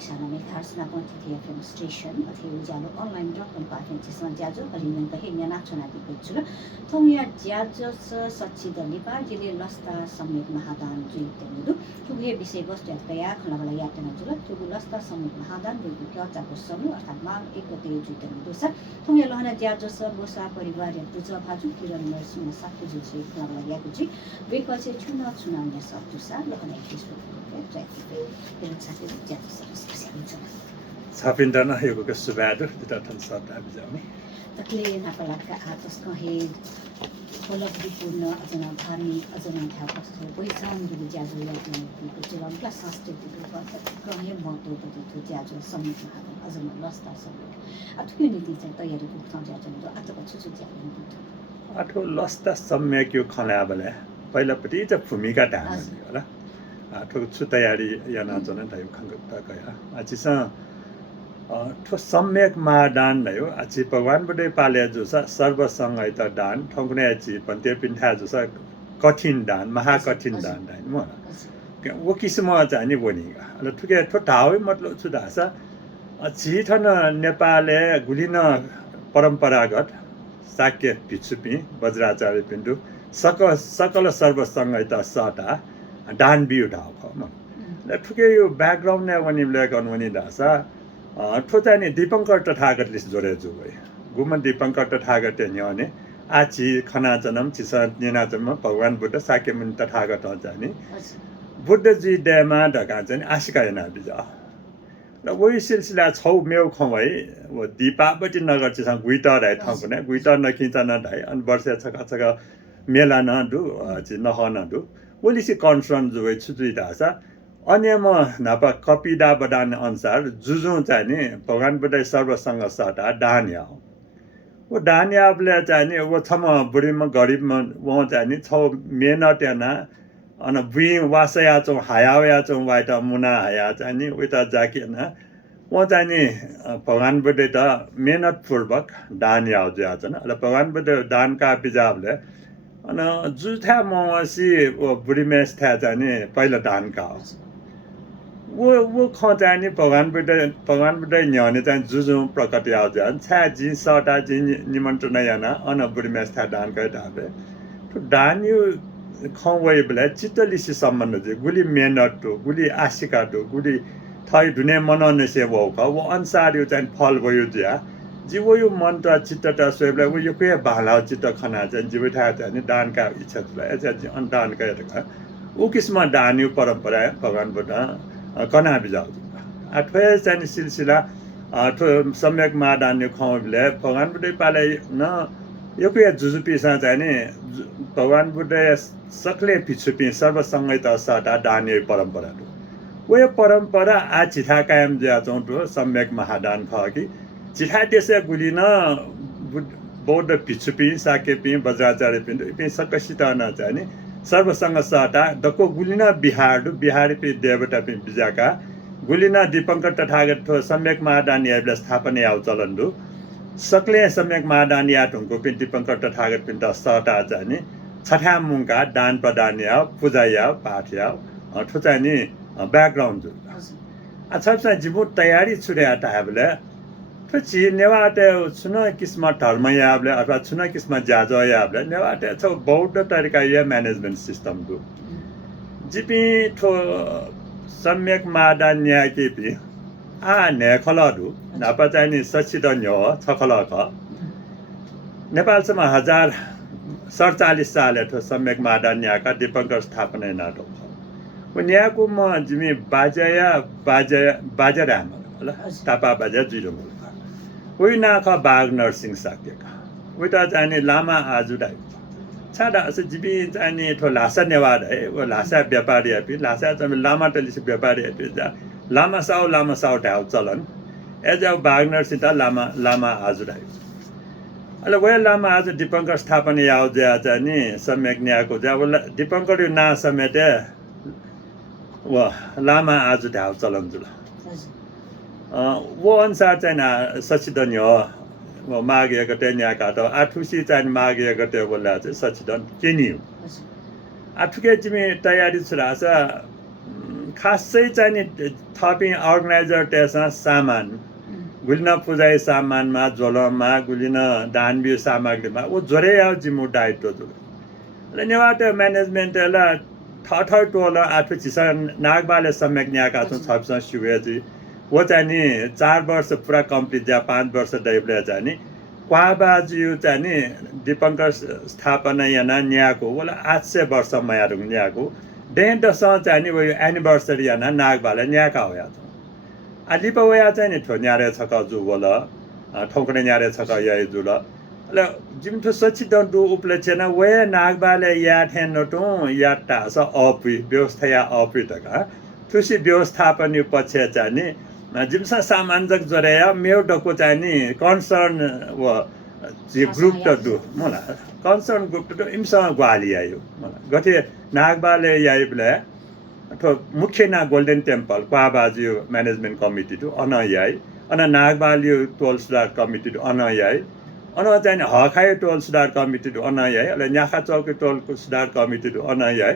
Isana Harsana Quantity FM station, a Tiujalo online drop and patent is on Jajo, a linen the Himia National Picture. Tomia Jajo, Sachi the Lipa, Jili Lasta, Summit Mahadan, Jil, to be Bisabos to Paya, Kalabayat and Jula, to Lasta, Summit Mahadan, will be got up with some or Tamar, Ecote, Jutan, Tomia Lona Jajo, Bosa, Porivari, Puzo, Paju, Kiran, Nursing, Sakuji, Kalabayakuji, because it's not Sunamis of Tusa, Lokana, Sapindana yung kasubado dito tan sa tabi jami. Takli na pala ka atos ko head polop di puno azana thani azana thapa so poisan du jajo ya ni ko chilam plus saste di ko ko he moto to jajo samit na azana lasta so atku ni ti ta yari ko ta jajo do atko chuchu jajo ni atko lasta samme kyo khana bale पहिला पति त भूमिका ढाल्नु होला ठो छु तयारी याना जन दाइ खंगता गया आजिसा ठो सम्यक महादान नयो आजि भगवान बडे पाले जुसा सर्वसंग त दान ठंगने आजि पन्ते पिन्था जुसा कठिन दान महाकठिन दान दान म वो किसिम जानि बनिगा ल ठुके ठो ढावे मतलब छु दासा आजि थन नेपालले गुलिन परम्परागत साक्य भिचुपी वज्राचार्य पिण्डु सकल सर्वसंगता सटा दान बिउ ढाउ म ल ठुके यो ब्याकग्राउन्ड ने वनिले गनवनि दासा ठोचा नि दीपंकर तथागत लिस जोरे जो भए गुम दीपंकर तथागत न्यने आछि खना जन्म छिस निना जन्म भगवान बुद्ध साक्यमुनि तथागत जानि बुद्ध जी देमा ढका चाहिँ आशिकायना बिजा र वही सिलसिला छौ मेउ खवै वो दीपावटी नगर चाहिँ गुइता राय ठाउँ पनि गुइता नखिचना धाइ अनि वर्ष छका छका मेला न दु चाहिँ नहन दु ओलिसी कन्सर्न जुवे छुजुइ दासा अन्यम नापा कपिदा बदान अनुसार जुजु चाहिँ नि भगवान बुद्ध सर्वसंग सटा दान्या वो दान्याले चाहिँ नि वो छम बुढीमा गरिबमा वो चाहिँ नि छौ मेहनत याना अन बुइ वासया चौ हायाया चौ वाइटा मुना हाया चाहिँ नि उता जाकिना वो चाहिँ नि भगवान बुद्ध त मेहनत पूर्वक दान्या ज्या छ न ल भगवान बुद्ध दान का बिजाबले अन जुथा मसी वो बुढीमेस था चाहिँ नि पहिला दान का वो खजानी भगवान बुद्ध न्याउने चाहिँ जुजु प्रकट आउँछ छा जी सटा जी निमन्त्रण याना अन बुढीमेस था दान का दाबे तो दान यो खवै बले चित्तलिसी सम्बन्ध जे गुली मेहनत तो गुली आशिका तो गुली थै दुने मनने से वो अनुसार यो चाहिँ फल भयो ज्या जीव यो मन त चित्त त सोबले वो यो के भाला चित्त खना चाहिँ जीव था चाहिँ दान का इच्छा छ एजा अन दान का त उ किसिम दान यो परम्परा भगवान बुद्ध कना बिजाउ आठवे चाहिँ सिलसिला सम्यक महादान यो खवले भगवान बुद्ध पाले न यो के जुजुपीसा चाहिँ नि भगवान बुद्ध सकले पिछुपी सर्वसंगता सटा दान यो परम्परा वो यो परम्परा आ चिठा कायम ज्या चौटो सम्यक महादान ख कि चिठा त्यसै गुलिन बौद्ध पिछुपी साकेपी वज्राचार्य पिण्ड सकसित न चाहिँ नि सर्वसंग सटा दको गुलिन बिहार पि देवता पि बिजाका गुलिन दीपंकर तथागत सम्यक महादान याबले स्थापना याउ चलन्दु सकले सम्यक महादान या ढुङ्को पि दीपंकर तथागत पिण्ड सटा चाहिँ नि छठा मुंगा दान प्रदान या पूजा या पाठ या ठुचा नि ब्याकग्राउन्ड जु अच्छा जिबु तयारी छुरे आता हाबले तो ची नेवाटे छुन किस्म धर्म याबले अथवा छुन किस्म जाजो याबले नेवाटे छ बौद्ध तरिका या म्यानेजमेन्ट सिस्टम दु जिपि ठो सम्यक महादान न्याय केपि आ नेखलहरु नापा चाहिँ नि सचिदन हो छखलक नेपालसम्म 1047 साल ठो सम्यक महादान न्यायका दीपंकर स्थापना नाटक वो न्यायको म जिमी बाजा ल तापा बाजा जिरो कोही नाख बाघ नरसिंह साक्यका उता जाने लामा आजुडाइ छाडा अस जिबी जाने ठो लासा नेवार है वो लासा व्यापारी है लासा चाहिँ लामा टलिस व्यापारी है जा लामा साउ ढाउ चलन एजा बाघ नरसिंह त लामा आजुडाइ अल वे लामा आज दीपंकर स्थापना याउ ज्या चाहिँ नि सम्यक न्यायको ज्या दीपंकर यो ना समेटे वा लामा आज ढाउ चलन जुल वो अनुसार चाहिँ ना सचिदन हो माघे गते न्याका त आठुसी चाहिँ माघे गते बोला चाहिँ सचिदन केनी हो आठुके जिमी तयारी छुरासा खासै चाहिँ नि थपिङ अर्गनाइजर त्यसमा सामान गुलिन पूजाई सामानमा जोलमा गुलिन दानबी सामग्रीमा वो जोरे आउ जिमु डाइट तो ले नेवाटे मैनेजमेंट ला ठ टोला आठो चिसा नागबाले सम्यक न्याका छ छप्स सुवेजी वो चाहिँ नि 4 वर्ष पुरा कम्प्लिट जा 5 वर्ष दैबले चाहिँ नि क्वाबाजु चाहिँ नि दीपंकर स्थापना याना न्याको वला 800 वर्ष मयारुङ न्याको डेन्टस चाहिँ नि वो एनिभर्सरी याना नागबाले न्याका होया छ आलिपा वया चाहिँ नि ठो न्यारे छका जु वला ठौकने न्यारे छका याइ जुला ल जिमठो सच्ची दन्टु उपलक्षना वे नागबाले या ठेन नटो या टास अपि व्यवस्था या अपि तका तुसी व्यवस्थापन पक्ष चाहिँ नि जिमसा सामान्जक जरेया मेउ डको चाहिँ नि कन्सर्न व जे ग्रुप त दु मला कन्सर्न ग्रुप त इमसा ग्वाली आयो मला गथे नागबाले याइबले अथवा मुख्य ना गोल्डन टेम्पल क्वाबाजु म्यानेजमेन्ट कमिटी टु अनयाई अन नागबालियो टोल्सदार कमिटी टु अनयाई अन चाहिँ हखाइ टोल्सदार कमिटी टु अनयाई अले न्याखा चौकी टोल्सदार कमिटी टु अनयाई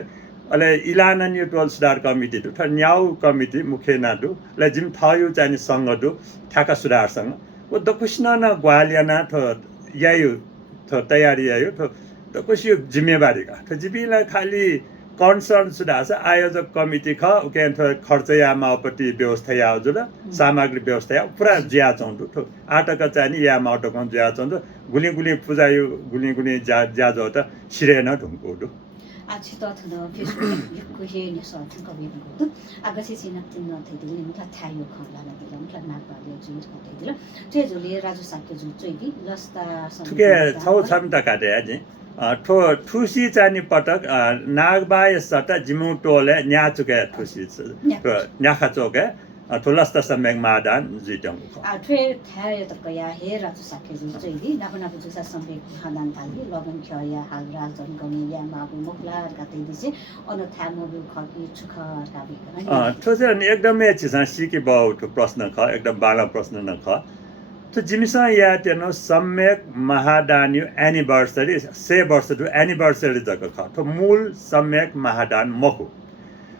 अले इलानन्यु टोल्सदार कमिटी टु न्याउ कमिटी मुख्य ना दु ले जिम थायु चाहिँ संग दु थाका सुधार संग वो दकुस्न न ग्वालियाना थ यायु थ तयारी आयो थ दकुस्यु जिम्मेवारी का थ जिबिला खाली कन्सर्न सुधा छ आयोजक कमिटी ख उकेन खर्चया मापटी व्यवस्था या जुल सामग्री व्यवस्था या पुरा ज्या चौंदु ठो आटक चाहिँ नि या माटक ज्या चौंदु गुली गुली पूजायु गुली गुली ज्या जो त सिरेन ढुंको दु आज त थन फेसबुक युको हे नि सल्ट कवि गतो आगसे सिन तिन नथै दिले मुथा थायो खला दिल मुथा नागबाले जुल कतै दिल जे जुले राजु साक्य जुल चोइदी लस्ता सम ठुके छौ छम त काटे अझै ठो ठुसी चाहिँ पटक नागबाय सट जिमु टोले न्याचुके ठुसी न्याखा चोके ठुलस्ता सम्यक मादान जिटङ ठे थाय त कया हे राजु साक्य जुल चोइदी नापना जुसा सम्यक हादान थाली लगन खया हाल राजन गने या माबु मुखला कतै दिसे अन था मोबु खकी छुख काबी ठो चाहिँ एकदमै छिसा सिके बाउ ठो प्रश्न ख एकदम बाला प्रश्न न ख तो जिमिसा या तेनो सम्यक महादान एनिभर्सरी 6 वर्ष टु एनिभर्सरी जग ख तो मूल सम्यक महादान मको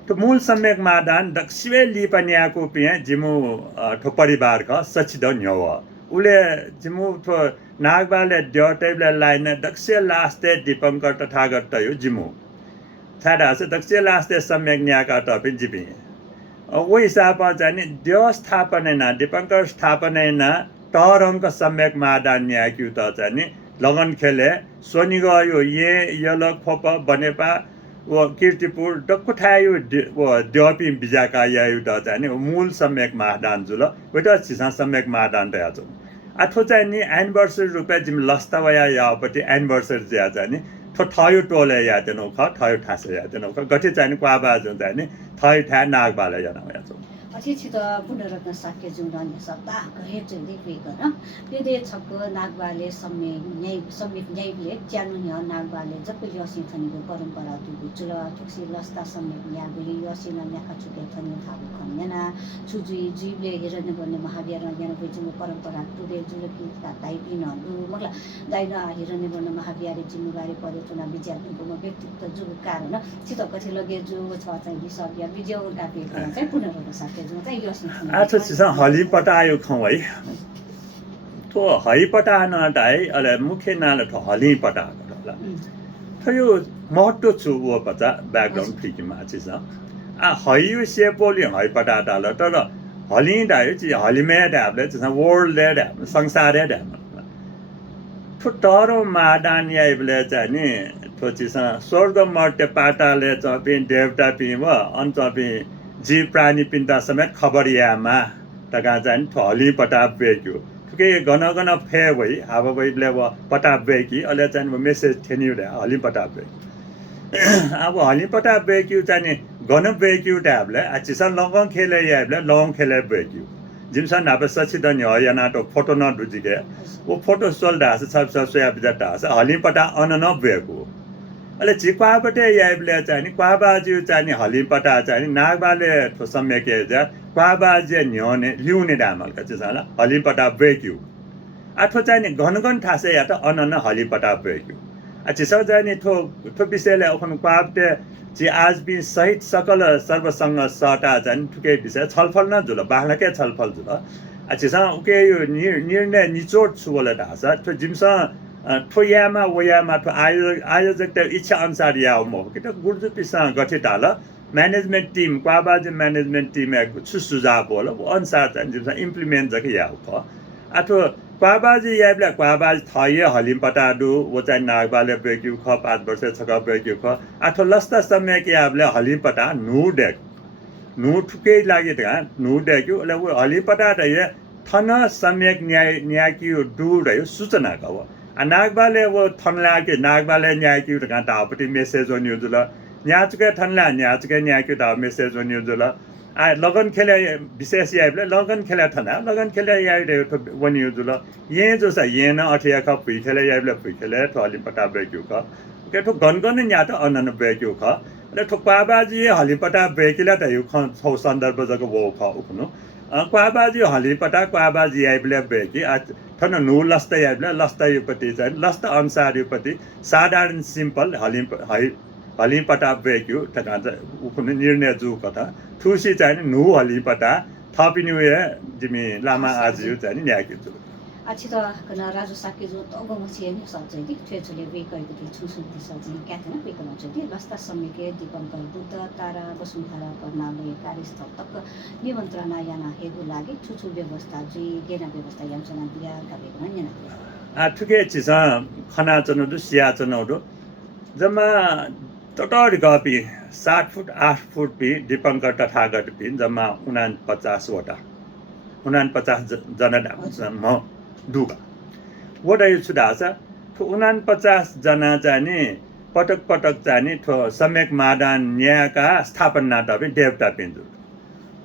तो मूल सम्यक महादान दक्षिणे लिपन्याको पिए जिमु ठो परिवार ख सचिद न्यव उले जिमु ठो नागबाले ड्यटेबले लाइन दक्षिण लास्ते दीपंकर तथागत यो जिमु छाडा से दक्षिण लास्ते सम्यक न्याका टपि जिबि ओ हिसाबमा चाहिँ व्यवस्थापना दीपंकर स्थापना तरंग सम्यक मादान न्याक्यु त चाहिँ लगन खेले सोनी गयो ये यल खोप बनेपा वो कीर्तिपुर डकुठायो वो द्यपि बिजाका यायु त चाहिँ मूल सम्यक मादान जुल वेटा छिसा सम्यक मादान त याजो आठो चाहिँ नि एनिभर्सरी रुपे जिम लस्ता वया यापति एनिभर्सरी ज्या चाहिँ थो थयो टोले या तेनो ख थयो ठासे या तेनो ख गठे चाहिँ क्वाबा जो चाहिँ थय ठा नागबाले जना याजो अतिथि त पुनरत्न साक्य जुन सप्ताह गहे चाहिँ देखिकन त्यदे छक नागबाले सम्यक न्यायले ज्यानु न्या नागबाले जपै यसी थनीको परम्परा दुगु जुल ठुक्सी लस्ता सम्यक न्या गरि यसी न्याका चुके थनी थाबु खन्याना छुजुई जीवले हेर्ने गर्ने महावीर ज्ञान बेजिमो परम्परा तुदे जुल कि ताइ पिन मगला दाइना हेर्ने गर्ने महावीर जिम्मेवारी पर्यटन विद्यार्थीको व्यक्तित्व जुग कारण चित कथि लगे जो छ चाहिँ विसर्य विजय उर्कापे चाहिँ पुनरत्न साक्य आठो छिसा हली पटायो खौ है तो हई पटान डाइ अले मुख्य नाल ठो हली पटा होला थयो महत्व छु वो पता ब्याकग्राउन्ड फ्रिकिमा छिसा आ हई से बोली हई पटा डाल तर हली डाइ छि हलिमे डाबले छिसा वर्ल्ड ले संसार ले ठो तरो मादान याइबले चाहिँ नि ठो छिसा स्वर्ग मर्त्य पाटाले चाहिँ देवता पिव अन्तपि जीव प्राणी पिन्ता समेत खबरियामा तका चाहिँ हली पटाप बेक्यो ठुकै गन फे भई हावा भइले व पटाप बेकी अले चाहिँ मेसेज थेन्यु रे हली पटाप बेकी अब हली पटाप बेक्यु चाहिँ गन बेक्यु ट्याबले आचिसा लंगं खेले याबले लंग खेले बेक्यु जिमसा नाबे सचिद न्य याना तो फोटो न दुजिके वो फोटो सोल दास सब सोया बिजाटा हली पटा अन न बेको अले चिक्वाबटे याबले चाहिँ क्वाबाजु चाहिँ हलिपटा चाहिँ नागबाले ठो सम्यक जा क्वाबाजे न्यने ल्युने डामल कचला हलिपटा बेक्यु आठो चाहिँ घनगन ठासे या त अनन हलिपटा बेक्यु अच्छा सब चाहिँ ठो ठो विषयले अपन क्वाबटे जे आज भी सहित सकल सर्वसँग सटा चाहिँ ठुकै विषय छलफल न जुल बाह्लाकै छलफल जुल चिसा उके यो निर्णय निचोड छु बोले ढासा ठो जिमसा ठो यामा वयामा ठो आयोजक त इच्छा अनुसार या हो कि त गुर्जु पिसा गठित हाल मैनेजमेंट टीम क्वाबाज मैनेजमेंट टीम एक छु सुझाव बोल अनुसार चाहिँ जिमसा इम्प्लिमेन्ट जके या हो अथवा क्वाबाजी याबले क्वाबाज थये हलिम पटाडु वो चाहिँ नागबाले बेक्यु ख 5 वर्ष छक बेक्यु ख अथवा लस्ता समय के याबले हलिम पटा नु डेक नु ठुकै लागि त नु डेक्यु ले वो हलिम पटा त ये थन सम्यक न्याय की डु रह्यो सूचना क वो नागबाले वो थन लागे नागबाले न्याय की त गाता अपटी मेसेज हो न्यूज ल न्याचके थनला न्याचके न्याय की त मेसेज हो न्यूज ल लगन खेले विशेष याबले लगन खेले थना लगन खेले याबले वनि जुल ये जो सा ये न अठिया ख पुइ खेले याबले पुइ खेले थली पटा ब्रेक्यु ख के ठो गनगन न्या त अनन ब्रेक्यु ख ले ठो क्वाबाजी हलिपटा ब्रेकिला त यु ख छौ सन्दर्भ जको वो ख उखनु क्वाबाजी हलिपटा क्वाबाजी याबले ब्रेकि थन नु लस्त याबले लस्त युपति चाहिँ लस्त अनुसार युपति साधारण सिम्पल हलिपटा ब्रेक्यु त उखनु निर्णय जु कथा ठुसी चाहिँ नु हलिपटा थपिनुए जिमी लामा आजु चाहिँ न्याके जु अच्छी त कना राजु साके जो तो गम छिए नि सजै दि ठेचले वे कहि दि छुसु दि सजै क्याथना पे कन चाहिँ लस्ता समिके दीपंकर बुद्ध तारा वसुन्धरा कर्णालय कार्यस्थल तक निमन्त्रणा याना हेगु लागि छुछु व्यवस्था जी गेना व्यवस्था यामजना बिया गरे भन्ने आ ठुके छिसा खना चनदु सिया चनदु जम्मा tertiary copy 7 foot 8 foot P Dipankar तथागत पी जम्मा 49 वटा 49 जना म दुगा वटा यो छुदासा 49 जना चाहिँ पटक पटक चाहिँ ठो सम्यक मादान न्यायका स्थापना तपि देवता पिन्जु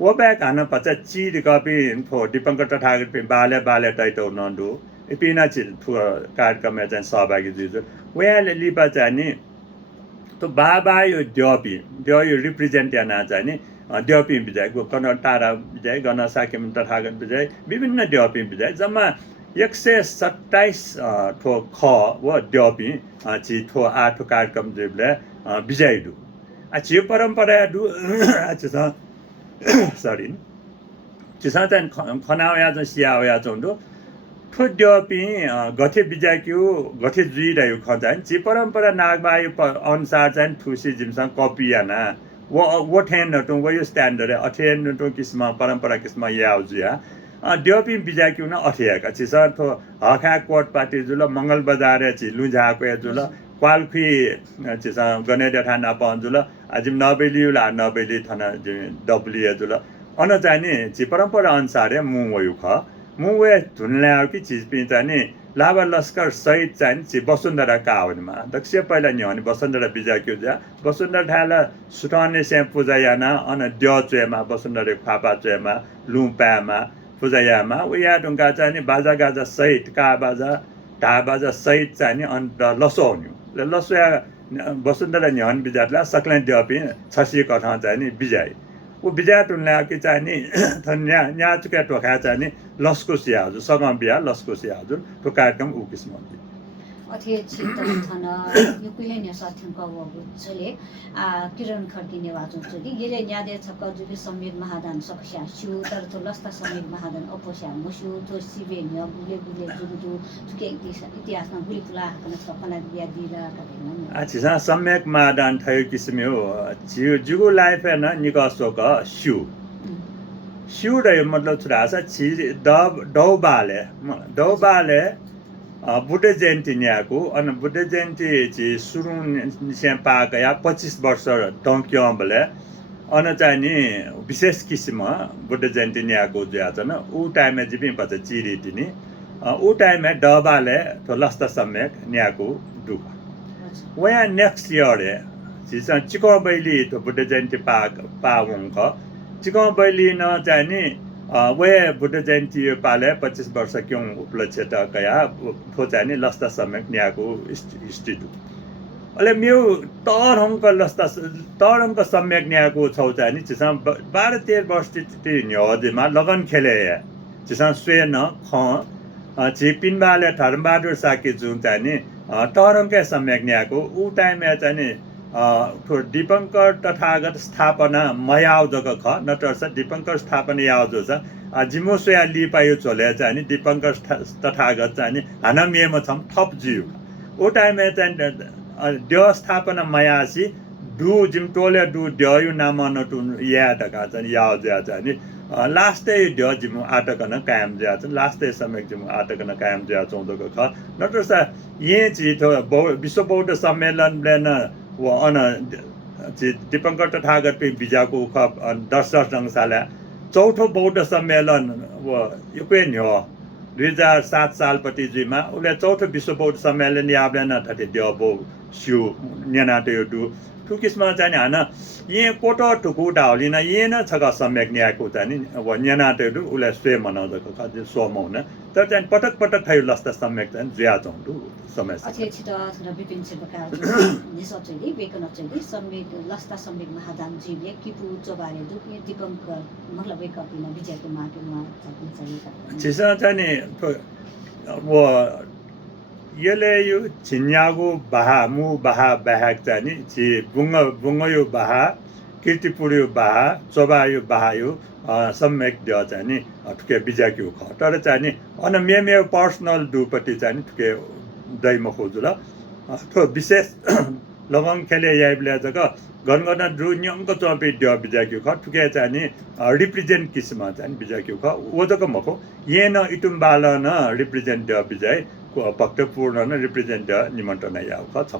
वो बैक हाना पचा चीर कपी ठो दीपंकर तथागत पी बाले तैतो नन्दु इपिना छि ठो कार्यक्रम चाहिँ सहभागी जुजु वयाले लिपा चाहिँ तो बाबा यो द्यपी द्य यो रिप्रेजेन्ट याना चाहिँ नि द्यपी बिजाय कन तारा बिजाय गन साकेम तथागत बिजाय विभिन्न द्यपी बिजाय जम्मा 127 ठो ख व द्यपी छि ठो 8 कार्यक्रम जेबले बिजाय दु छि परम्परा दु छ सरी छिसा चाहिँ खनावया चाहिँ सियावया चोंदो ठो द्यपी गथे बिजाक्यु गथे जुइ रह्यो खजान छि परम्परा नागबायु अनुसार चाहिँ ठुसी जिमसँग कपी याना वो ठेन नटु वो यो स्ट्यान्डर्ड अठेन नटु किस्म परम्परा किस्म याउजुया द्यपी बिजाक्यु न अठेका छि स ठो हखा कोट पार्टी जुल मंगल बजार छि लुझाको जुल क्वालखी छि स गनेडा थाना पहुजुल अजिम नबेलियुला नबेली थाना डब्लिए जुल अन चाहिँ नि छि परम्परा अनुसार मुवयु ख मुवे धुनल्या कि चीज पिन्छ नि लाभा लस्कर सहित चाहिँ छि वसुन्धरा कावनमा दक्ष पहिला नि हनि वसुन्धरा बिजाक्यु जा वसुन्धरा ठाला सुटाने से पूजा याना अन द्यचेमा वसुन्धरा फापा चेमा लुपामा पूजा यामा उया ढुंगा चाहिँ नि बाजा गाजा सहित का बाजा ढा बाजा सहित चाहिँ नि अन्त लसोन्यु लसोया वसुन्धरा नि हन बिजातला सक्लै द्यपी छसी कथा चाहिँ नि बिजाय वो बिजा टुन्ला कि चाहिँ नि थन्या न्याचुका टोखा चाहिँ नि लस्को सिया हजुर सगम बिहा लस्को सिया हजुर तो कार्यक्रम उ किस्म अथे छिटो थन यो कुहे ने साथन को वो चले किरण खर्किने वाजु चली गेले न्यादे छक जुबी समेत महादान सकस्या छु तर तो लस्ता समेत महादान अपोस्या मुसु तो सिबे न गुले जुगु जुके इतिहासमा गुलिफुला कन सपना बिया दिला कने अच्छा सम्यक महादान थयो किसिमे हो जुगु लाइफ न निकसो क शिव रह्यो मतलब छुरासा छि दौबाले बुद्ध जयन्ती न्याको अनि बुद्ध जयन्ती छि सुरु निस्या पाकया 25 वर्ष टंक्यम्बले अन चाहिँ नि विशेष किसिम बुद्ध जयन्ती न्याको ज्याचन उ टाइममा जिबि पछ चिरी तिनी उ टाइममा डबाले तो लस्ता सम्यक न्याको दुख वया नेक्स्ट इयर छि चिको बैली तो बुद्ध जयन्ती पावंक चिको बैली न चाहिँ नि वे बुद्ध जयन्ती पाले 25 वर्ष क्यों उपलक्ष्य त कया थो चाहिँ नि लस्ता सम्यक न्याको हिस्ट्री अले म्यू तरंक लस्ता तरंक सम्यक न्याको छौ चाहिँ नि चिसा 12-13 वर्ष ति न्यौजेमा लगन खेले चिसा स्वेन ख छि पिनबाले धर्मबहादुर साके जुन चाहिँ नि तरंक सम्यक न्याको उ टाइममा चाहिँ नि दीपंकर तथागत स्थापना मयाव जग ख नटर्स दीपंकर स्थापना याव जो छ जिमो सोया लिपा यो चले चाहिँ नि दीपंकर तथागत चाहिँ नि हाना मेम छम थप जिउ ओ टाइममा चाहिँ ड्य स्थापना मयासी डु जिम टोले डु ड्य यो नाम नटु या टका चाहिँ याव ज्या चाहिँ नि लास्टै ड्य जिमो आटकन कायम ज्या चाहिँ लास्टै समय जिमो आटकन कायम ज्या चौधको ख नटर्स ये चित विश्व बौद्ध सम्मेलनले न व अन दीपंकर तथागत पे बिजाको खप 10 साल चौथो बौद्ध सम्मेलन व युक्रेन हो 2007 सालपट्टि जुइमा उसले चौथो विश्व बौद्ध सम्मेलन याब्लेन थटे द्यबो स्यु न्यानाटे दु ठुकिसमा चाहिँ हान ये कोटो ठुकु डाउलिन ये न छगा सम्यक न्याको चाहिँ व न्यानाटे दु उसले स्वे मनाउँदको खजे सोमौन तर चाहिँ पटक पटक थयो लस्ता सम्यक चाहिँ ज्या चौंदु समय अथे छिटो थरा विपिन सेबका निसचैली बेकन चैली सम्यक लस्ता सम्यक महादान जीवले किपु चोबारे दु दीपंकर मतलब वेकअपिन विजयको माटोमा चाहिँ छिसा चाहिँ व यसले यो छिन्यागो बाहा मु बाहा बाहेक चाहिँ नि छि बुङ्ग यो बाहा कीर्तिपुर यो बाहा चोबा यो बाहा यो सम्यक द चाहिँ नि ठुके बिजाक्यु ख तर चाहिँ नि अन मे पर्सनल दुपट्टि चाहिँ नि ठुके दैम खोजु ल थो विशेष लवङ खेले याइबले जग गनगना ड्रु न्यंग चोपि द बिजाक्यु ख ठुके चाहिँ नि रिप्रेजेन्ट किसिम चाहिँ बिजाक्यु ख ओजक मको ये न इटुम्बाल न रिप्रेजेन्ट द बिजाय पक्तपूर्ण न रिप्रेजेन्ट निमन्त्रण याव ख छ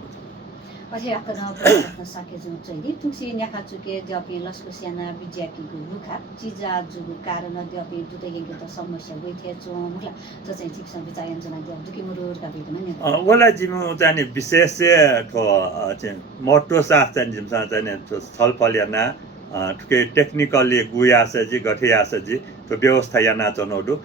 अझै आकन सके जो चाहिँ तुक्सी न्याखा चुके जपे लस्को स्याना बिज्याकीको रुखा चिजा जुगु कारण दपे दुतैगेको त समस्या गइथे चो मुला त चाहिँ ठिक सँग विचार योजना दियो दुकी मुरुर का बेकन नि वला जिमु चाहिँ विशेष ठो चाहिँ मोटो साथ चाहिँ जिमसा चाहिँ छलफल याना ठुके टेक्निकली गुयासजी गठियासजी तो व्यवस्था याना चनोडु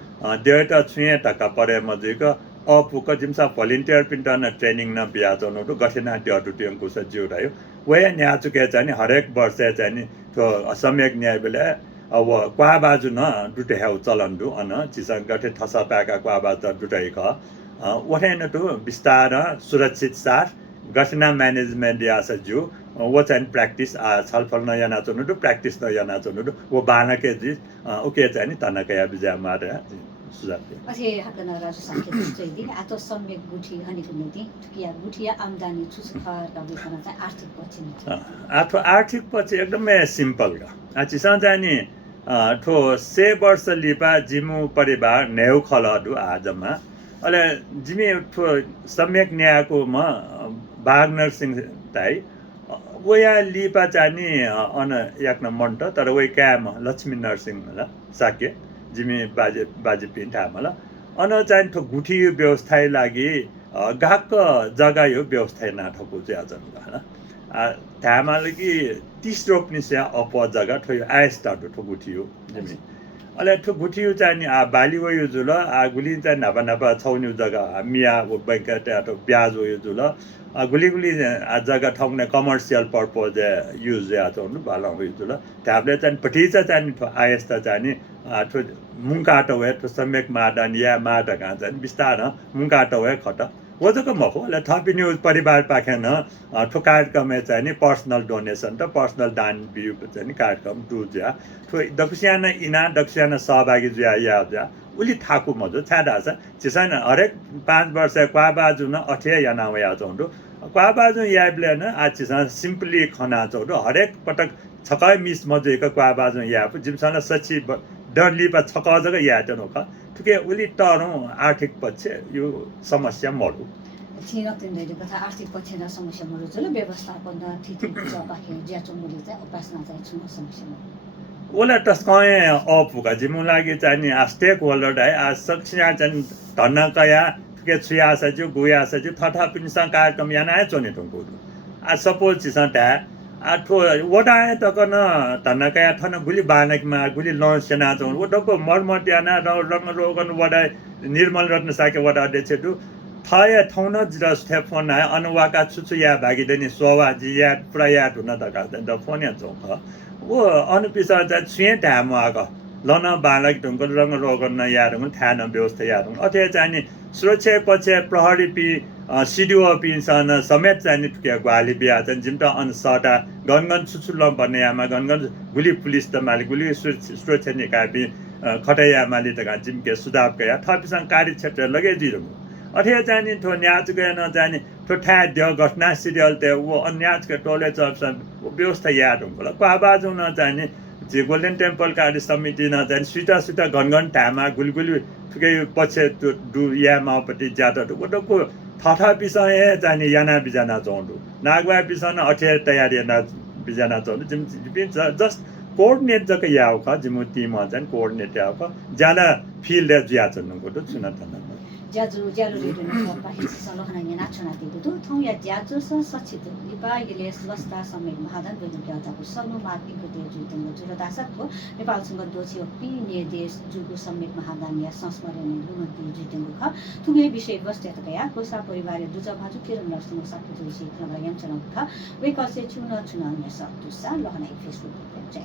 देटा छुए टका परे मजुको अपुक जिमसा भलिन्टियर पिन्टन ट्रेनिङ न बियाचनोडु गठिना ड्युटी स जिउ रह्यो वया न्याचुके चाहिँ हरेक वर्ष चाहिँ तो सम्यक न्याय बेला अब क्वा बाजु न दुटे हेउ चलन्दु अन चिसं गठे ठसा पाका क्वा बाजु दुटै क वठेन टु विस्तार सुरक्षित साथ गठिना म्यानेजमेन्ट यास जु वो चाहिँ प्र्याक्टिस छलफल न याना चनोडु प्र्याक्टिस न याना चनोडु वो बानके जि ओके चाहिँ नि तनकया बिजा मारे सुझाव अझै हाकन राजु साके चाहिँ आतो सम्यक गुठी हनेको निति ठुकिया गुठिया आम्दानी छुछखर का बेकन चाहिँ आर्थिक पछि आठो आर्थिक पछि एकदमै सिम्पल का आचिसा चाहिँ नि ठो से वर्ष लिपा जिमु परिवार नेउ खलडु आजमा अले जिमी ठो सम्यक न्यायको म बागनर सिंह ताई वया लिपा चाहिँ नि अन याक्न मन्ट तर वै क्याम लक्ष्मी नरसिंह ल साके जिमी बाजे पिन्टा मला अन चाहिँ ठो गुठी व्यवस्था लागि गाक जग्गा यो व्यवस्था नाठको चाहिँ अजन होला थामाले कि 30 रोप्ने से अप जग्गा ठो आयस्ता ठो गुठी हो जिमी अले ठो गुठी चाहिँ नि बाली वयो जुल गुली चाहिँ नापा नापा छौन्यु जग्गा मिया वो बैंक त्यो ब्याज वयो जुल गुली जग्गा ठाउँने कमर्सियल पर्पज युज या चौनु भाला वयो जुल त्याबले चाहिँ पटिचा चाहिँ ठो आयस्ता चाहिँ नि ठो मुंकाटो वे ठो सम्यक माडन या माड का चाहिँ विस्तार मुंकाटो वे खट वजको मखो ले थपि न्यूज परिवार पाखेन ठो कार्यक्रम चाहिँ नि पर्सनल डोनेसन त पर्सनल दान बिउ चाहिँ नि कार्यक्रम दुज्या ठो दक्षिण इना दक्षिण सहभागी ज्या या ज्या उली थाकु मजो छाडा छ चिसन हरेक 5 वर्ष क्वा बाजु न अठे या नाउ या चौंडु क्वा बाजु याब्ले न आचिसन सिम्पली खना चौंडु हरेक पटक छकाय मिस मजेको क्वा बाजु या जिमसन सची डरली पा छका जग या तनोका ठुके उली टरौ आर्थिक पक्ष यो समस्या मरु छिन तिनले कथा आर्थिक पक्ष र समस्या मरु जुल व्यवस्थापन ठिक जबाखे ज्याचोमुले चाहिँ उपासना चाहिँ छुन समस्या ओला टस्कय अपुका जिमु लागि चाहिँ नि स्टेक होल्डर है आज सक्षिया चाहिँ धनकया ठुके छुया छ जो गुया छ जो थथा पिनसा कार्यक्रम याना चोने टंको आ सपोज चिसा ता आठो वडा तकन धनकया थन गुली बानकमा गुली लसेना चौ वो डको मरमट्याना रंग रोगन वडा निर्मल रत्न साके वडा अध्यक्षदु थय थौन जस्थे फोन आयो अनुवाका छुछु या भागिदेनी सोवाजी या प्रया हुन तका द फोन या चौक वो अनुपिसा चाहिँ छुए ढाम आको लन बालक ढुङ्गल रंग रोगन या रंग थान व्यवस्था या रंग अथे चाहिँ नि सुरक्षा पछि प्रहरी पि सिडिओ पिन्सन समेत चाहिँ टुक्या ग्वाली बिहा चाहिँ जिम्टा अनसटा गनगन सुसुल्ल बन्यामा गनगन गुली पुलिस त माले गुली सुरक्षा निकाय खटैयामाले त जिम्के सुधाव गया थपिसँग कार्य क्षेत्र लगे जिरो अठे जाने थो न्याच गए न जाने थो ठा द्य घटना सिरियल ते वो अन्याच के टोले चर्चा व्यवस्था याद होला क्वाबाज न जाने जे गोल्डन टेम्पल कार्य समिति न जाने सुटा सुटा घनघन ढामा गुलगुली ठुकै पछि डु या मापति ज्यादा को थथा विषय जाने याना बिजाना चौंडु नागवा विषय अठे तयारी ना बिजाना चौंडु जिम जस्ट कोऑर्डिनेट जक याव का जिमु टीम जान कोऑर्डिनेट याव का ज्यादा फील्ड ज्या चन्नुको त सुन त ज्याजु ज्यालो रेडियो पाहिजे सलहना याना छना दिदु थौ या ज्याजु सचित लिपा यले लस्ता समेत महादान बेदु ज्याताको सनु मार्किको दे जुतंग जुरदासको नेपालसँग दोछि पि निर्देश जुगु समेत महादान या संस्मरण लुमति जुतंग ख थुगे विषय वस्तु तया कोसा परिवार दुज भाजु किरण नर्सिङ साथै जोइसे क्रम यम चलन ख वे कसे चुन चुन अन्य सत्तुसा लहना Facebook page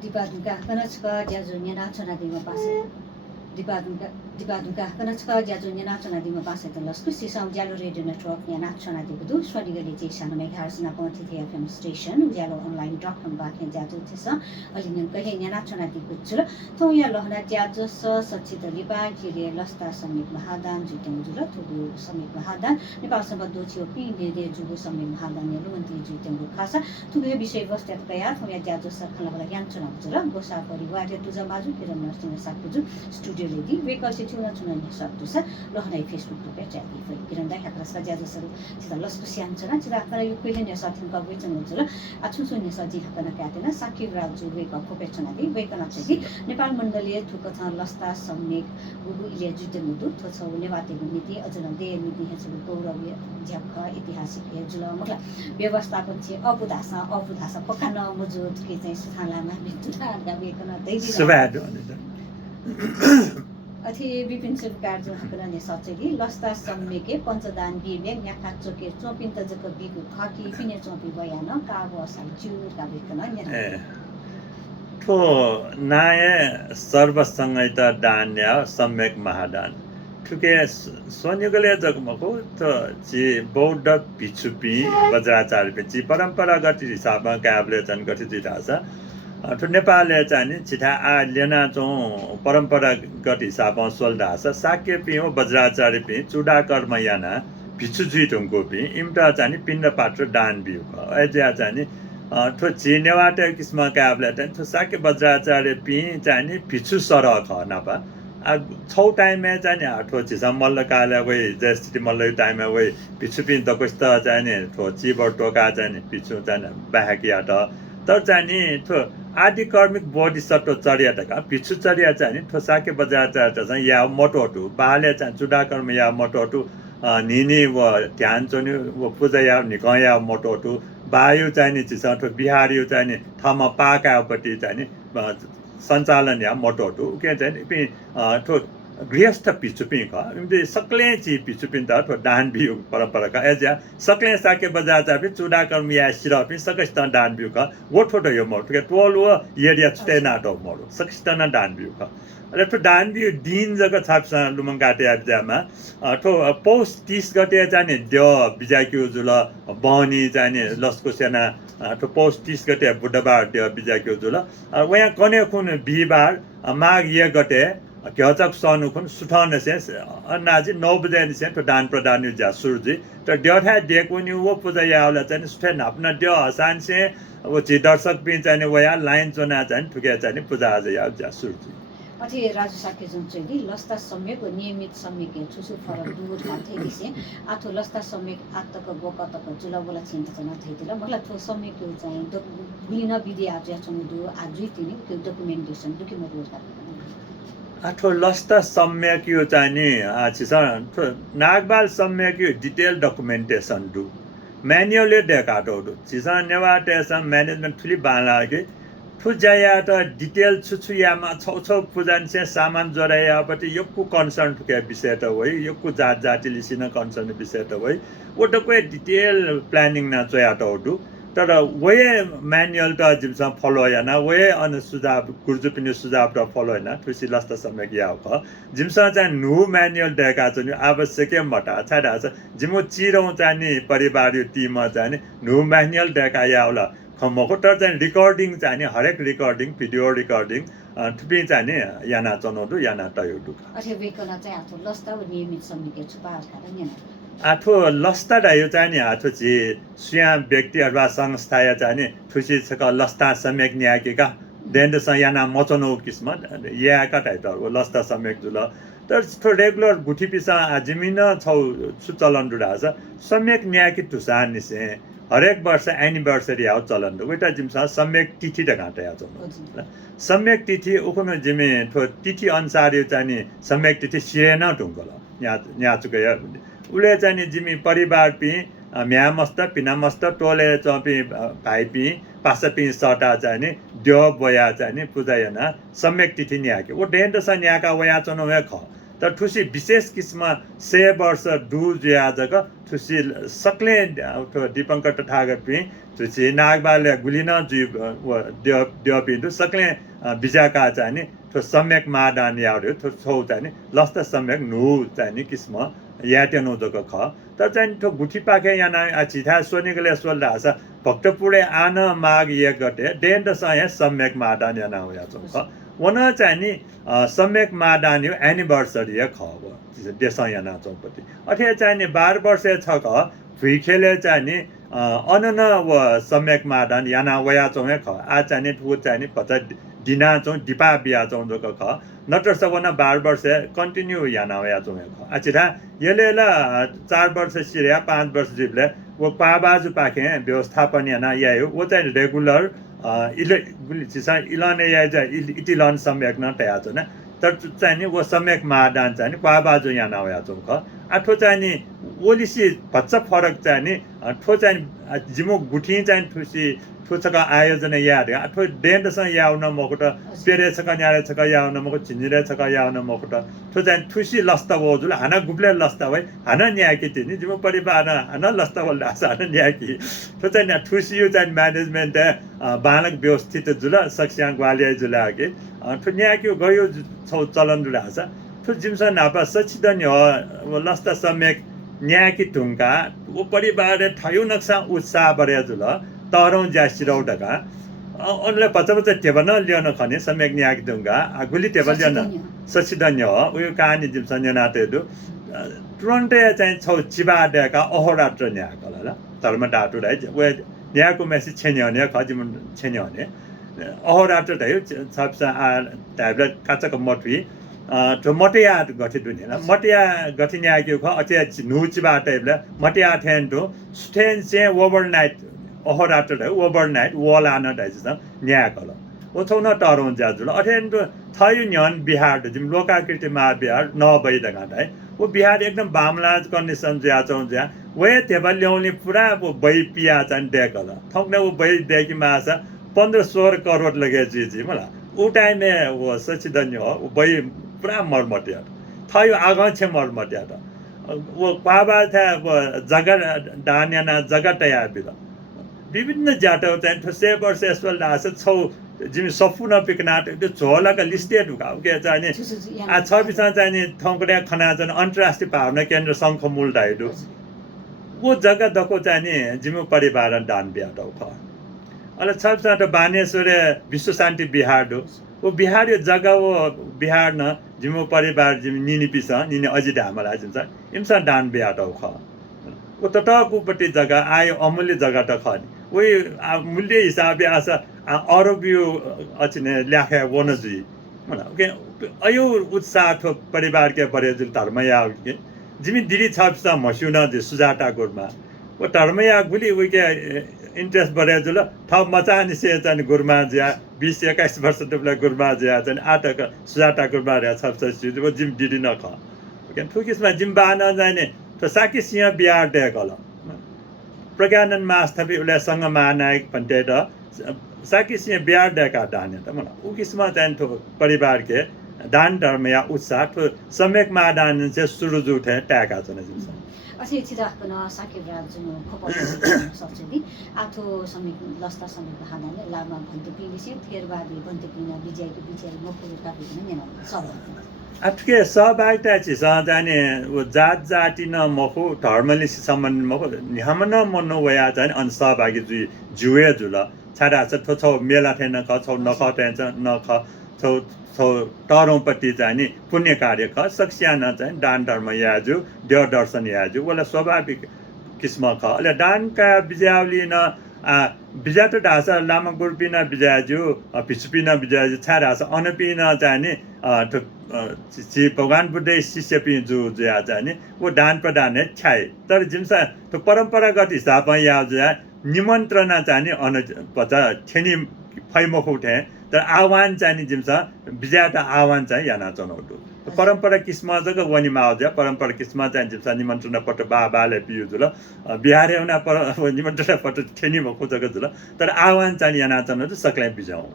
dipa duga kana chka jazu nyana chona de ma pase dipaduka kana chka jajo nyana chana di ma pasa tan lasku sisam jalo radio network nyana chana di budu swadiga di jesa na meghars na ponti FM station jalo online.com ba khen jajo tesa alin ka he nyana chana di bujula thoya lohna jajo sa sachit liba jile lasta samit mahadan juteng jula thugu samit mahadan Nepal सभा दोचियो पिने they जुगु समय महादान लुमन्ती जुतेङ खासा तुगे विषय वस्तु तयार थोया ज्याजो सरखला ज्ञान चुनाव जुरा गोसा परिवार तुजा माजु पिर नर्सिङ साकुजु स्टुडियो लेदि वेकल चुना चुना सक्दु छ लहनाइ फेसबुक पे चाहिँ फै किरन्दा खाकरा सा ज्याजो सर छिदा लस्कु स्यान चना छिदा खरा यो कहिले ने साथिन का वेचन जुरा आछु सुने सजी हकना काटेना साकी राजु वेक को पेचना दि वेकना चाहिँ नेपाल मण्डलीय थुकथा लस्ता सम्मेक गुगु इले जुते मुदु थछौ नेवाते नीति अजन दे नीति हेछु गौरव ज्याख ऐतिहासिक जुला मतलब व्यवस्थापन चाहिँ अपुधासा पक्का नमजुद के चाहिँ सुथालामा बितुना गावेकन दैजी अथि विपिन सरकार जो हकरने सचेली लस्ता सम्मेके पंचदान बिमे न्याका चोके चोपिन त जक बिगु खकी पिने चोपी बयान काबो असाल जु गावेकन न्या ठो नाय सर्वसंगैत दान्या सम्मेक महादान ठुके सोन्युगले जगमको त जी बौद्ध भिक्षुपी वज्राचार्य जी परम्परागत हिसाबमा काबले जन गठित छ ठु नेपालले चाहिँ छिटा आ लेना चौ परम्परागत हिसाबमा सोल्दा छ साक्य पियो वज्राचार्य पि चुडा कर्म याना भिक्षु जुइटुङको पि इम्टा चाहिँ पिण्ड पात्र दान बिउ अज्या चाहिँ ठो जिनेवाटे किस्म काबले चाहिँ ठो साक्य वज्राचार्य पि चाहिँ भिक्षु सरह ख नपा छौ टाइममा चाहिँ ठो छिसा मल्ल काले वै जस्ती मल्ल टाइममा वै भिक्षु पिन त कस्तो चाहिँ ठो चिबर टोका चाहिँ भिक्षु चाहिँ बाहेकिया त तर चाहिँ ठो आदि कर्मिक बडी सट्टो चढिया त का भिक्षु चढिया चाहिँ ठो साके बजार चाहिँ या मोटोटु बाले चाहिँ चुडाकर्म या मोटोटु निनी व ध्यान चोनि व पूजा या निकया मोटोटु वायु चाहिँ छिसा ठो बिहारी चाहिँ थमा पाकापट्टि चाहिँ सञ्चालन या मोटोटु के चाहिँ ठो गृहस्थ भिक्षुपिङ ख सक्ले ची भिक्षुपिङ त ठो दान बिउ परम्परा एज्या सक्ले साके बजार चाहिँ चुडाकर्म या सिरपि सकस्त दान बिउ ख वो ठोटो यो मोटो के टोल व एरिया छुटे नाटो मोडो सकस्त न दान बिउ ख अरे ठो दान बिउ दिन जग छापसा लुमङ गाटे आबजामा ठो पौष 30 गते चाहिँ द बिजाक्यु जुल बहनी चाहिँ लस्को सेना ठो पौष 30 गते बुधबार द बिजाक्यु जुल वया कने कुन बिहिबार माघ 1 गते घचक सनुखुन सुठन से अन्नाजी 9 बजे से तो दान प्रदान जा सुरजी तो देठा देखुनी वो पूजा यावला चाहिँ सुठे नापना द हसान से वो जी दर्शक भी चाहिँ वया लाइन चोना चाहिँ ठुके चाहिँ पूजा आज याव जा सुरजी अथि राजु साके जुन चाहिँ लस्ता सम्मेक नियमित सम्मेक छुसु फरक दूर खाथे दिसे आथो लस्ता सम्मेक आतक गोकतक जुला बोला चिन्ता जना थैतिला मतलब थो सम्मेक चाहिँ गुलिन विधि आज चमुदु आजु तिनी त्यो डकुमेन्टेसन डकुमेन्ट आठो लस्ता सम्यक यो चाहिँ नि छिसा नागबाल सम्यक यो डिटेल डकुमेन्टेसन दु म्यानुअली देखाटो दु छिसा नेवाटेसन म्यानेजमेन्ट ठुली बाला के ठुजाया त डिटेल छुछुयामा छौ पूजन से सामान जोरायापट्टि योकु कन्सर्न ठुके विषय त होइ योकु जात जाति लिसिन कन्सर्न विषय त होइ ओटको डिटेल प्लानिङ न चयाटो दु तर वे म्यानुअल त जिमसँग फलो याना वे अन सुझाव गुर्जुपिनी सुझाव र फलो याना ठुसी लस्ता सम्यक या ख जिमसँग चाहिँ नु म्यानुअल देका छ नि आवश्यक मटा छाडा छ जिमो चिरौ चाहिँ नि परिवार यो टिम चाहिँ नु म्यानुअल देका यावला खमको तर चाहिँ रिकर्डिङ चाहिँ हरेक रिकर्डिङ भिडियो रिकर्डिङ थुपी चाहिँ नि याना चनोदु याना तयोदु अथे वेकला चाहिँ आथो लस्ता नियमित सम्मेक छुपा खादा नि आठो लस्ता डायो चाहिँ नि आठो छि स्वयं व्यक्ति अथवा संस्था या चाहिँ नि ठुसी छक लस्ता सम्यक न्याकेका देन्दस याना मचनो किस्म याका टाइटल लस्ता सम्यक जुल तर थो रेगुलर गुठी पिसा आजिमिन छौ सुचलन दुडा छ सम्यक न्याकी ठुसा निसे हरेक वर्ष एनिभर्सरी आउ चलन वेटा जिमसा सम्यक तिथि त घाटा या छ सम्यक तिथि उखुन जिमे थो तिथि अनुसार यो चाहिँ नि सम्यक तिथि सिएन ढुङ्गल यहाँ चुके उले चाहिँ जिमी परिवार पि म्यामस्त पिनामस्त टोले चपी भाइपी पासपी सटा चाहिँ नि द्यो बया चाहिँ नि पूजायना सम्यक तिथि न्याके ओ डेन्डस न्याका वया चनो वे ख तर ठुसी विशेष किस्म 100 वर्ष दु ज्याजक ठुसी सक्ले दीपंकर ठागर पि ठुसी नागबाले गुलिन जु द्यो बिन्दु सक्ले बिजाका चाहिँ नि 저 सम्यक 마단 यारो 저 चाहिँ लस्ता सम्यक नु चाहिँ किस्म याटेनो जको ख त चाहिँ ठो गुठी पाखे याना छिथा सोनिगले सोल्दा छ भक्तपुरे आन माग ये गटे डेन्ड सय सम्यक मादान याना हो या ख वन चाहिँ नि सम्यक मादान यो एनिभर्सरी ख हो देश याना चौपति अथे चाहिँ नि 12 वर्ष छ ख भुइखेले चाहिँ नि अनन व सम्यक मादान याना वया चौ ख आ चाहिँ नि ठु चाहिँ नि पचा दिना चौ दिपा बिया चौ जको ख नत्र सवन 12 वर्ष कन्टिन्यू याना वया चौ ख आचिरा यलेला 4 वर्ष सिरिया 5 वर्ष जिबले वो पाबाजु पाखे व्यवस्थापन याना यायो वो चाहिँ रेगुलर इले गुलिसा इलाने या इटिलन सम्यक न तया छ न तर चाहिँ नि वो सम्यक मादान चाहिँ नि पाबाजु याना वया चौ ख आठो चाहिँ नि ओलिसी भच्चा फरक चाहिँ नि ठो चाहिँ जिमो गुठी चाहिँ ठुसी ठुचका आयोजना याद ठो डेन्डसँग याउन मकुट पेरे छका न्यारे छका याउन मकुट छिनिरे छका याउन मकुट ठो चाहिँ ठुसी लस्ता वजुल हाना गुप्ले लस्ता वै हाना न्याकी तिनी जिमो परिवार हाना लस्ता वल हाना न्याकी ठो चाहिँ ठुसी यो चाहिँ म्यानेजमेन्ट बालक व्यवस्थित जुल सक्स्याङ ग्वालिया जुला के ठो न्याकी गयो छौ चलन जुला छ ठो जिमसा नापा सचिदन हो लस्ता सम्यक न्याकी टुङ्का वो परिवार ठयो नक्सा उत्साह बढे जुल तरौं ज्यासिरौ ढका उनले पचपच टेबल ल्याउन खने सम्यक न्याकी टुङ्का आगुली टेबल ल्याउन सचिदन्य हो उयो कहानी जिमसा न्यानातेदु तुरन्तै चाहिँ छौ चिबाडेका अहोरात्र न्याक ल धर्म डाटु रै वे न्याको मेसी छेन्यने खजिम छेन्यने अहोरात्र दै छप्सा आ ट्याब्लेट काचक मटुई तो मटिया गठित दुनि ल मटिया गठिन आग्यो ख अत्या नुचबाट एबले मटिया थेन तो स्टेन से ओभरनाइट अहोरात्र ओभरनाइट वलान दाइस न्याकल ओथौ न टरौं ज्याजुल अथेन तो थयु न्यन बिहार जिम लोकाकृति मा बिहार न भइदगा दाइ वो बिहार एकदम बामलाज कन्डिसन ज्या चौ ज्या वे टेबल ल्याउने पुरा वो बइ पिया चाहिँ देखल थौकने वो बइ देखि मासा 15-16 करोड लगे जी मला उ टाइम में वो सचिदन्य हो बइ पुरा मरमटिया थयो आगा छे मरमटिया वो पाबा था वो जगह दान्याना जगह तया बिल विभिन्न जाटो चाहिँ ठसे वर्ष एसवल दास छौ जिम सफुना पिकनाट त्यो झोलाका लिस्टेड हुका के चाहिँ आ छ बिसा चाहिँ थौकड्या खना चाहिँ अन्तर्राष्ट्रिय भावना केन्द्र शङ्ख मूल दाइदु वो जग्गा दको चाहिँ जिम परिवार दान बियाटौ ख अले छ बिसा त बानेश्वर विश्व शान्ति बिहार दु वो बिहार यो जग्गा वो बिहार न जिम परिवार जिम निनी पिसा निनी अझै ढामला जिम इमसा दान बियाटौ ख वो त टकुपट्टि जग्गा आयो अमूल्य जग्गा त ख वही मूल्य हिसाबले आसा अरबियो अचिने ल्याखे वनजी मला ओके अयो उत्साह थो परिवार के बरेजुल धर्मया के जिमी दिरी छापसा मस्युना जे सुजाता गुरमा वो धर्मया गुली उ के इंटरेस्ट बरेजुल थ मचानी से चाहिँ गुरमा ज्या 20-21 वर्ष तबला गुरमा ज्या चाहिँ आटक सुजाता गुरमा रे छापसा सु वो जिम दिरी न ख ओके ठुकिसमा जिम बाना जाने तो साकी सिंह बिहार देखल प्रज्ञानन मास्थापि उले संग महानायक पण्डित साकी सिंह बिहार देखा दान त मला उ किस्म चाहिँ ठो परिवार के दान धर्म या उत्साह ठो सम्यक मादान से सुरु जुठे ट्याका छन जिस असी छिदाकन साकेब राजुनो खपर सब्सिडी आथो समिक लस्ता समिक हादाले लामा भन्ते पिनिसे थेरबादी भन्ते पिना विजयको विजय मफुल काटिने नेन सब अटके सहभागिता चाहिँ जाने वो जात जाति न मखो धर्मले सम्बन्ध मखो निहमन मनो वया चाहिँ अन सहभागी जुए जुल छाडा छ छौ मेला थेन ख छौ नख तेन्छ नख छौ छौ तरौपट्टि चाहिँ नि पुण्य कार्य ख सक्स्यान चाहिँ दान धर्म याजु देव दर्शन याजु वला स्वाभाविक किस्म ख अले दानका बिजावली न बिजात ढासा लामा गुरपिना बिजाजु पिछपिना बिजाजु छाडा छ अनपिना चाहिँ नि श्री भगवान बुद्ध शिष्य पिजु ज्या चाहिँ नि वो दान प्रदान है छाए तर जिमसा तो परम्परागत हिसाबमा या ज्या निमन्त्रणा चाहिँ नि अन पचा छेनी फैमख उठे तर आह्वान चाहिँ नि जिमसा बिजात आह्वान चाहिँ याना चनौटु परम्परा किस्म जग वनि माउज्या परम्परा किस्म चाहिँ जिमसा निमन्त्रणा पट बाले पियु जुल बिहार हुना पर निमन्त्रणा पट छेनी मखु जग जुल तर आह्वान चाहिँ याना चनौटु सक्लै बिजाउ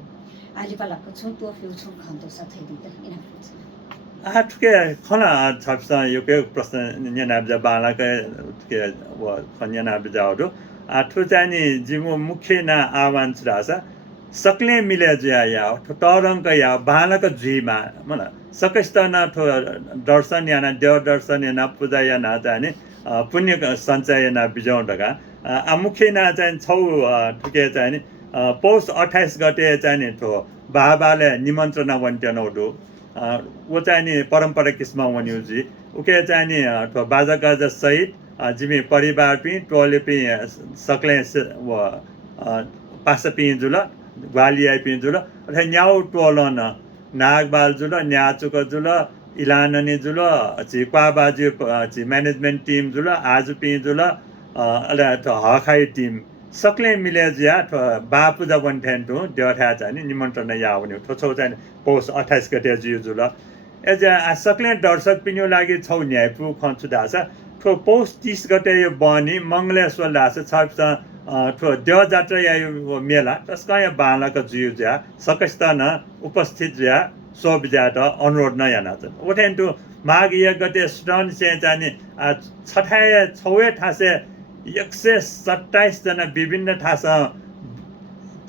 आली पालाको छु तो फ्युचर खन्तो साथै दिदा इना ठुके खना छप्सा यो के प्रश्न न्यानाब्जा बालाका के व खन्याना बिजाउडो आठो चाहिँ नि जिमो मुख्य ना आह्वान छरासा सकले मिले जिया या टरंग या बालक जीमा मला सकस्तना ठो दर्शन याना देव दर्शन याना पूजा याना जाने पुण्य सञ्चय याना बिजौँडका मुख्य ना चाहिँ छौ ठुके चाहिँ पौष 28 गते चाहिँ ठो बाबाले निमन्त्रण वन्ट्यान उडु वो चाहिँ नि परम्परा किस्मा वन्युजी उके चाहिँ नि ठो बाजा गाजा सहित जिमी परिवार पि टोले पि सकले व पास पि जुल ग्वालिया पि जुल अथवा न्याउ टोलन नागबाल जुल न्याचुक जुल इलाननी जुल छि क्वाबाजु छि म्यानेजमेन्ट टिम जुल आज पि जुल अले हखाइ टिम सकले मिलेजिया बापुजा वन्ठ्यान्टु देवठा चाहिँ निमन्त्रण याउने थोछौ चाहिँ पौष 28 गते जुल एजा सकले दर्शक पिन्यो लागि छौ न्यायपु खन्छु दासा ठो पौष 30 गते यो बनी मंगलेश्वर दासा छप्स ठो देव जात्रा या मेला तस्का या बालक जिउ ज्या सकस्ता न उपस्थित ज्या सब ज्या त अनुरोध न याना छ ओठेन्टु माघ 1 गते स्टन से चाहिँ छठाय छौए ठासे 127 जना विभिन्न ठासा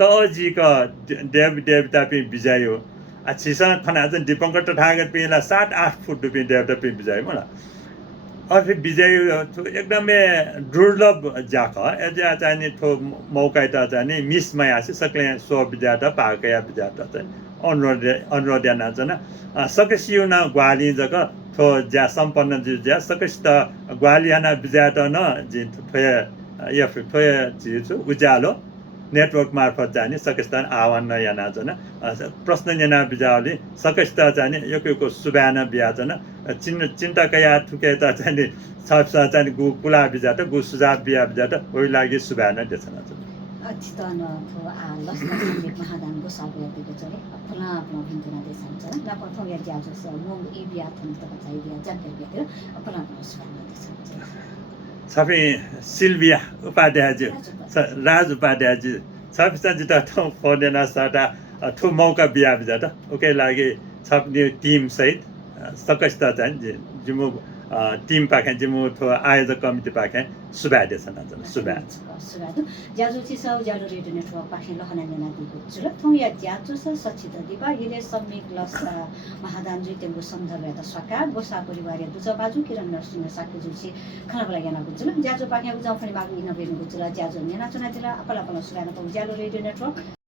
तजीका देव देवता पि बिजायो छिसा खना चाहिँ दीपंकर ठागर पिला 7-8 फुट पि देवता पि बिजायो मला और विजय एकदमै दुर्लभ जाक एजा चाहिँ ठो मौका त चाहिँ मिसमै आसी सकले सो बिजात पाकया बिजात चाहिँ अनुरोध याना जना सकसियो न ग्वाली जग थो ज्या सम्पन्न जु ज्या सकस्त ग्वालियाना बिजात न जि थोय यफ थोय जि छु उज्यालो नेटवर्क मार्फत जाने सकस्तान आह्वान याना जना प्रश्न जना बिजावली सकस्त जाने योको सुबाना बियाजना चिन्ता कया ठुके त चाहिँ सबसा चाहिँ गु कुला बिजात गु सुजाब बिया बिजात ओइ लागि सुबाना देछना अतितन आ लस्ता सम्मेक महादान गोसाबे चले अपना अपना भिन्तना देशन्छ न प्रथम या ज्याजो से मोम ई बिया थन त बताइ दिया जानकारी दिएर अपना अपना सुबाना देशन्छ सबै सिल्भिया उपाध्यायजी राज उपाध्यायजी सबैजना जिता ठाउँ पढेन साटा ठु मौका बिहा बिजात ओके लागि सब टिम सहित सकस्ता चाहिँ जिमु टिम पाखे जिमु थो आयोजक कमिटी पाखे सुबा देसन सुबा ज्याजो छि सब ज्याजो रेडियो नेटवर्क पाखे लहना जना दिगु जुल थौ या ज्याजो स सचित दिपा यले सम्मिक लस्ता महादान जुइतेगु सन्दर्भ त सका गोसा परिवार दुज बाजु किरण नरसिंह साके जुछि खना बला ज्ञान गुजुल ज्याजो पाखे उजाउ फनि बागु इनोभेन गुजुल ज्याजो नेना चना दिला अपला अपला सुबा न ज्याजो रेडियो नेटवर्क